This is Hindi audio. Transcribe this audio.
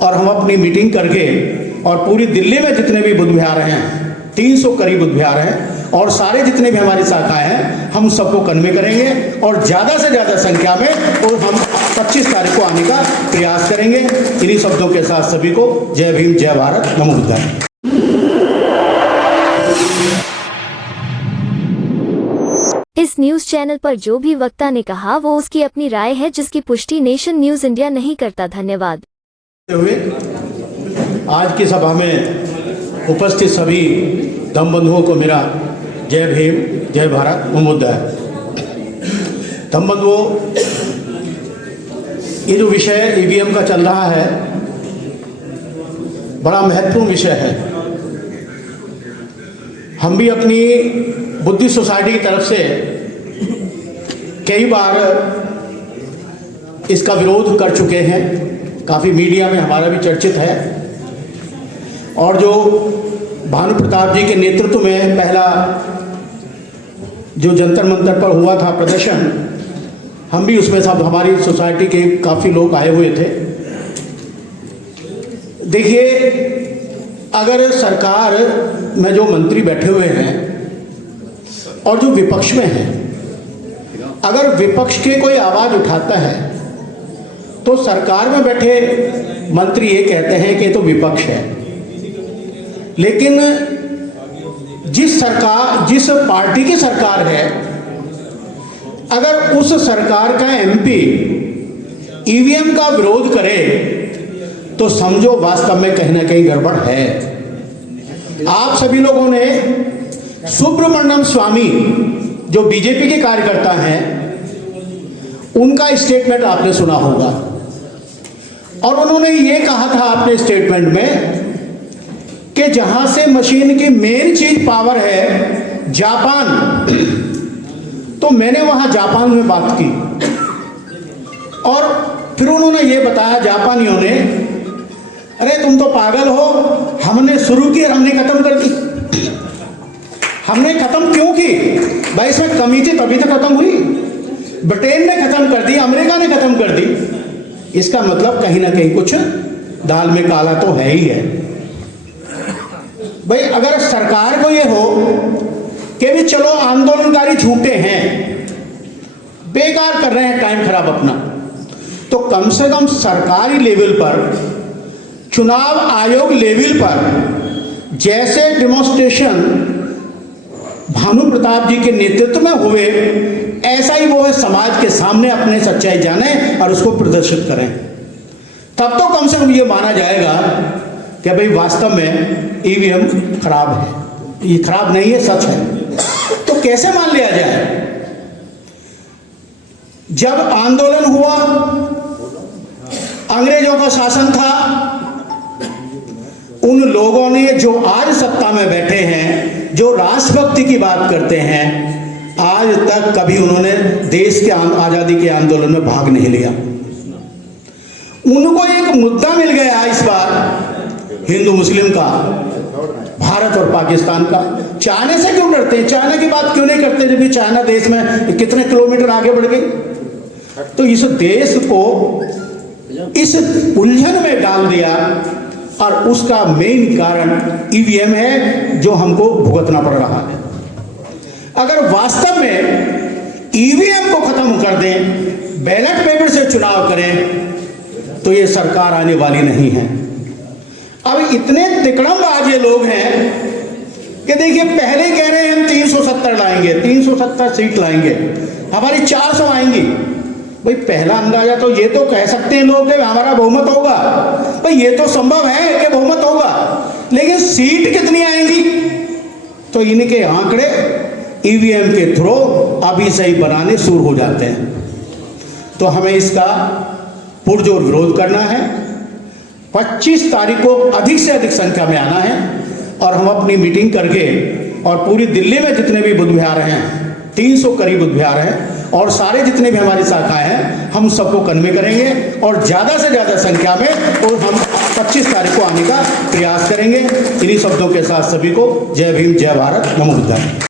और हम अपनी मीटिंग करके और पूरी दिल्ली में जितने भी बुद्ध विहार हैं, 300 करीब बुद्ध विहार हैं, और सारे जितने भी हमारी शाखाएं हैं, हम सबको कन्वे करेंगे और ज़्यादा से ज़्यादा संख्या में, और हम 25 तारीख को आने का प्रयास करेंगे। इन्हीं शब्दों के साथ सभी को जय भीम, जय भारत, नमो बुद्धाय। इस न्यूज चैनल पर जो भी वक्ता ने कहा वो उसकी अपनी राय है, जिसकी पुष्टि नेशन न्यूज इंडिया नहीं करता। धन्यवाद। आज की सभा में उपस्थित सभी धम्म बंधुओं को मेरा जय भीम, जय भारत, नमो बुद्धाय। धम्म बंधुओं, ये जो विषय ईवीएम का चल रहा है, बड़ा महत्वपूर्ण विषय है। हम भी अपनी बुद्धिस्ट सोसाइटी की तरफ से कई बार इसका विरोध कर चुके हैं, काफ़ी मीडिया में हमारा भी चर्चित है। और जो भानु प्रताप जी के नेतृत्व में पहला जो जंतर मंतर पर हुआ था प्रदर्शन, हम भी उसमें सब हमारी सोसाइटी के काफ़ी लोग आए हुए थे। देखिए, अगर सरकार में जो मंत्री बैठे हुए हैं और जो विपक्ष में हैं, अगर विपक्ष के कोई आवाज़ उठाता है तो सरकार में बैठे मंत्री ये कहते हैं कि ये तो विपक्ष है। लेकिन जिस पार्टी की सरकार है, अगर उस सरकार का एमपी ईवीएम का विरोध करे तो समझो वास्तव में कहीं ना कहीं गड़बड़ है। आप सभी लोगों ने सुब्रमण्यम स्वामी, जो बीजेपी के कार्यकर्ता हैं, उनका स्टेटमेंट आपने सुना होगा, और उन्होंने ये कहा था अपने स्टेटमेंट में कि जहां से मशीन की मेन चीज पावर है जापान, तो मैंने वहां जापान में बात की और फिर उन्होंने ये बताया जापानियों ने, अरे तुम तो पागल हो, हमने शुरू की और हमने खत्म कर दी। हमने खत्म क्यों की भाई? इसमें कमी थी तभी तो खत्म हुई। ब्रिटेन ने खत्म कर दी, अमेरिका ने खत्म कर दी। इसका मतलब कहीं ना कहीं कुछ दाल में काला तो है ही है भाई। अगर सरकार को ये हो कि भी चलो आंदोलनकारी झूठे हैं, बेकार कर रहे हैं टाइम खराब अपना, तो कम से कम सरकारी लेवल पर, चुनाव आयोग लेवल पर जैसे डिमॉन्स्ट्रेशन भानु प्रताप जी के नेतृत्व में हुए, ऐसा ही वो समाज के सामने अपने सच्चाई जाने और उसको प्रदर्शित करें। तब तो कम से कम ये माना जाएगा कि भाई वास्तव में ईवीएम खराब है। ये खराब नहीं है, सच है। तो कैसे मान लिया जाए? जब आंदोलन हुआ, अंग्रेजों का शासन था, उन लोगों ने जो आज सत्ता में बैठे हैं, जो राष्ट्रभक्ति की बात करते हैं, आज तक कभी उन्होंने देश के आजादी के आंदोलन में भाग नहीं लिया। उनको एक मुद्दा मिल गया इस बार हिंदू मुस्लिम का, भारत और पाकिस्तान का। चाइना से क्यों डरते हैं? चाइना की बात क्यों नहीं करते जब चाइना देश में कितने किलोमीटर आगे बढ़ गई? तो इस देश को इस उलझन में डाल दिया, और उसका मेन कारण ईवीएम है जो हमको भुगतना पड़ रहा है। अगर वास्तव में ईवीएम को खत्म कर दें, बैलेट पेपर से चुनाव करें, तो ये सरकार आने वाली नहीं है। अब इतने तिकड़मबाज ये लोग हैं कि देखिए, पहले कह रहे हैं हम 370 लाएंगे, 370 सीट लाएंगे, हमारी 400 आएंगी। भाई पहला अंदाजा तो ये तो कह सकते हैं लोग कि हमारा बहुमत होगा। भाई ये तो संभव है कि बहुमत होगा, लेकिन सीट कितनी आएंगी? तो इनके आंकड़े ईवीएम के थ्रू अभी से ही बनाने शुरू हो जाते हैं। तो हमें इसका पुरजोर विरोध करना है। 25 तारीख को अधिक से अधिक संख्या में आना है, और हम अपनी मीटिंग करके और पूरी दिल्ली में जितने भी बुद्ध विहार हैं, 300 करीब बुद्ध विहार हैं, और सारे जितने भी हमारी शाखाएं हैं, हम सबको कन्वे करेंगे और ज़्यादा से ज़्यादा संख्या में, और हम 25 तारीख को आने का प्रयास करेंगे। इन्हीं शब्दों के साथ सभी को जय भीम, जय भारत, नमो बुद्धाय।